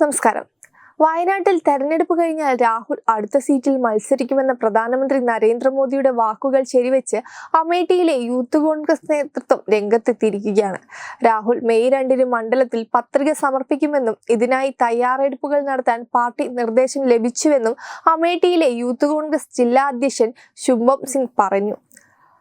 നമസ്കാരം. വയനാട്ടിൽ തെരഞ്ഞെടുപ്പ് കഴിഞ്ഞാൽ രാഹുൽ അടുത്ത സീറ്റിൽ മത്സരിക്കുമെന്ന പ്രധാനമന്ത്രി നരേന്ദ്രമോദിയുടെ വാക്കുകൾ ശരിവെച്ച് അമേഠിയിലെ യൂത്ത് കോൺഗ്രസ് നേതൃത്വം രംഗത്തെത്തിയിരിക്കുകയാണ്. രാഹുൽ മെയ് രണ്ടിന് മണ്ഡലത്തിൽ പത്രിക സമർപ്പിക്കുമെന്നും ഇതിനായി തയ്യാറെടുപ്പുകൾ നടത്താൻ പാർട്ടി നിർദ്ദേശം ലഭിച്ചുവെന്നും അമേഠിയിലെ യൂത്ത് കോൺഗ്രസ് ജില്ലാ അധ്യക്ഷൻ ശുഭം സിംഗ് പറഞ്ഞു.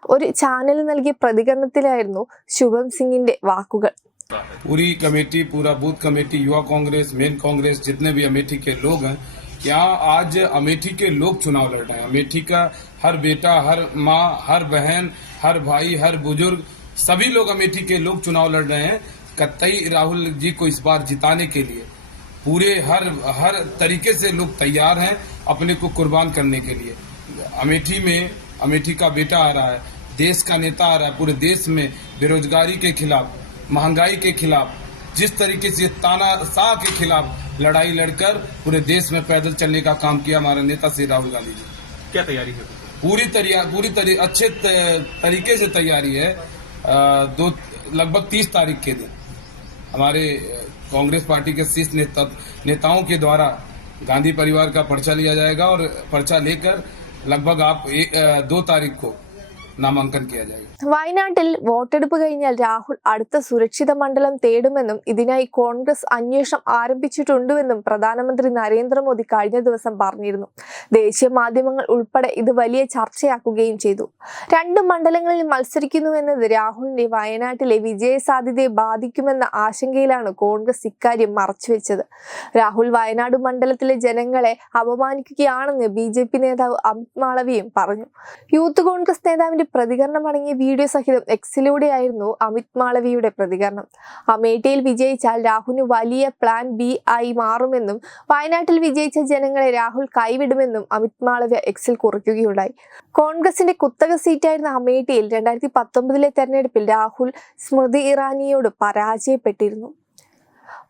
ഒരു ചാനൽ നൽകിയ പ്രതികരണത്തിലായിരുന്നു ശുഭം സിംഗിന്റെ വാക്കുകൾ. पूरी कमेटी, पूरा बूथ कमेटी, युवा कांग्रेस, मेन कांग्रेस, जितने भी अमेठी के लोग हैं यहाँ आज अमेठी के लोग चुनाव लड़ रहे हैं? अमेठी का हर बेटा, हर माँ, हर बहन, हर भाई, हर बुज़ुर्ग, सभी लोग अमेठी के लोग चुनाव लड़ रहे हैं। कतई राहुल जी को इस बार जिताने के लिए। पूरे हर हर तरीके से लोग तैयार हैं अपने को कुर्बान करने के लिए। अमेठी में, अमेठी का बेटा आ रहा है, देश का नेता आ रहा है, पूरे देश में बेरोजगारी के खिलाफ। महँगाई के खिलाफ जिस तरीके से ताना तानाशाह के खिलाफ लड़ाई लड़कर पूरे देश में पैदल चलने का काम किया हमारे नेता श्री राहुल गांधी जी। क्या तैयारी है? पूरी तरिया पूरी तरी, अच्छे त- तरीके से तैयारी है। अ, दो लगभग तीस तारीख के दिन हमारे कांग्रेस पार्टी के शीर्ष नेता, नेताओं के द्वारा गांधी परिवार का पर्चा लिया जाएगा और पर्चा लेकर लगभग आप ए, दो तारीख को नामांकन किया जाएगा വയനാട്ടിൽ വോട്ടെടുപ്പ് കഴിഞ്ഞാൽ രാഹുൽ അടുത്ത സുരക്ഷിത മണ്ഡലം തേടുമെന്നും ഇതിനായി കോൺഗ്രസ് അന്വേഷണം ആരംഭിച്ചിട്ടുണ്ടുവെന്നും പ്രധാനമന്ത്രി നരേന്ദ്രമോദി കഴിഞ്ഞ ദിവസം പറഞ്ഞിരുന്നു ദേശീയ മാധ്യമങ്ങൾ ഉൾപ്പെടെ ഇത് വലിയ ചർച്ചയാക്കുകയും ചെയ്തു രണ്ട് മണ്ഡലങ്ങളിൽ മത്സരിക്കുന്നുവെന്നത് രാഹുലിന്റെ വയനാട്ടിലെ വിജയ സാധ്യതയെ ബാധിക്കുമെന്ന ആശങ്കയിലാണ് കോൺഗ്രസ് ഇക്കാര്യം മറച്ചുവെച്ചത് രാഹുൽ വയനാട് മണ്ഡലത്തിലെ ജനങ്ങളെ അപമാനിക്കുകയാണെന്ന് ബി ജെ പി നേതാവ് അമിത് മാളവിയും പറഞ്ഞു യൂത്ത് കോൺഗ്രസ് നേതാവിന്റെ പ്രതികരണം അടങ്ങിയ വീഡിയോ സഹിതം എക്സിലൂടെയായിരുന്നു അമിത് മാളവിയുടെ പ്രതികരണം. അമേഠിയിൽ വിജയിച്ചാൽ രാഹുലിന് വലിയ പ്ലാൻ ബി ആയി മാറുമെന്നും വയനാട്ടിൽ വിജയിച്ച ജനങ്ങളെ രാഹുൽ കൈവിടുമെന്നും അമിത് മാളവ്യ എക്സിൽ കുറിക്കുകയുണ്ടായി. കോൺഗ്രസിന്റെ കുത്തക സീറ്റായിരുന്ന അമേഠിയിൽ രണ്ടായിരത്തി പത്തൊമ്പതിലെ തെരഞ്ഞെടുപ്പിൽ രാഹുൽ സ്മൃതി ഇറാനിയോട് പരാജയപ്പെട്ടിരുന്നു.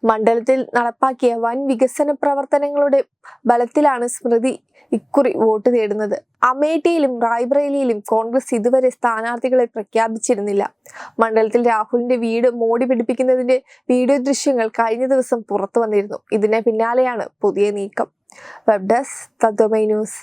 മണ്ഡലത്തിൽ നടപ്പാക്കിയ വൻ വികസന പ്രവർത്തനങ്ങളുടെ ബലത്തിലാണ് സ്മൃതി ഇക്കുറി വോട്ട് നേടുന്നത്. അമേഠിയിലും റായ്ബ്രേലിയിലും കോൺഗ്രസ് ഇതുവരെ സ്ഥാനാർത്ഥികളെ പ്രഖ്യാപിച്ചിരുന്നില്ല. മണ്ഡലത്തിൽ രാഹുലിന്റെ വീട് മോടി പിടിപ്പിക്കുന്നതിന്റെ വീഡിയോ ദൃശ്യങ്ങൾ കഴിഞ്ഞ ദിവസം പുറത്തു വന്നിരുന്നു. ഇതിന് പിന്നാലെയാണ് പുതിയ നീക്കം. Web desk Tathwamayi news.